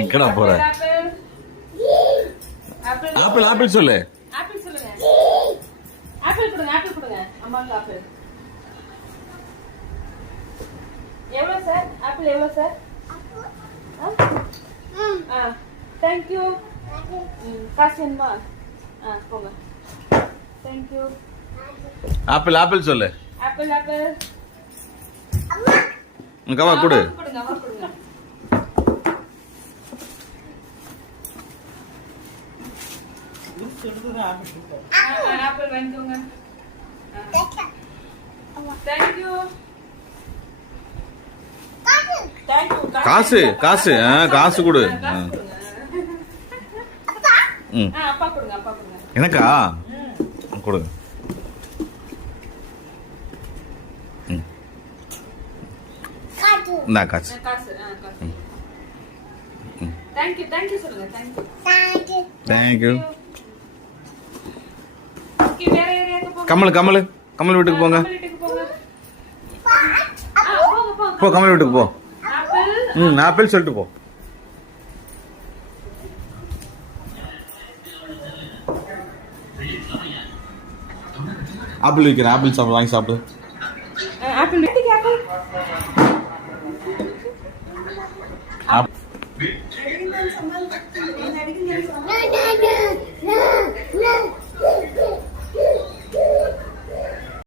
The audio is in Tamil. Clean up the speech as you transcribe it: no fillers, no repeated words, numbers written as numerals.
எங்கடா போற? ஆப்பிள் ஆப்பிள் சொல்லு. ஆப்பிள் சொல்லுங்க. ஆப்பிள் கொடுங்க, ஆப்பிள் கொடுங்க. அம்மாக்கு ஆப்பிள். எவ்வளவு சார்? ஆப்பிள் எவ்வளவு சார்? Thank you. காசு வேணுமா? போங்க. Thank you. ஆப்பிள் ஆப்பிள் சொல்லு. Apple apple. கவா கொடு. கொடுங்க, அம்மா கொடுங்க. ஆப்பிள் வாங்கிக்கோங்க. Thank you. காசு காசு காசு கொடு. அப்பா கொடுங்க, அப்பா கொடுங்க. எனக்கா? கொடுங்க. இந்தா காசு. காசு காசு. தேங்க் யூ, தேங்க் யூ சொல்லுங்க. Thank you. Thank you. Okay, வேற ஏரியாக்கு போங்க. கமல் கமல் கமல் வீட்டுக்கு போங்க. வீட்டுக்கு போங்க. போ கமல் வீட்டுக்கு போ. ஆப்பிள். ஆப்பிள் சொல்லிட்டு போ. ஆப்பிள் விற்கிறேன். ஆப்பிள் சாப்பிடு, வாங்கி சாப்பிடு. ஆப்பிள் வீட்டுக்கு ஆப்பிள்.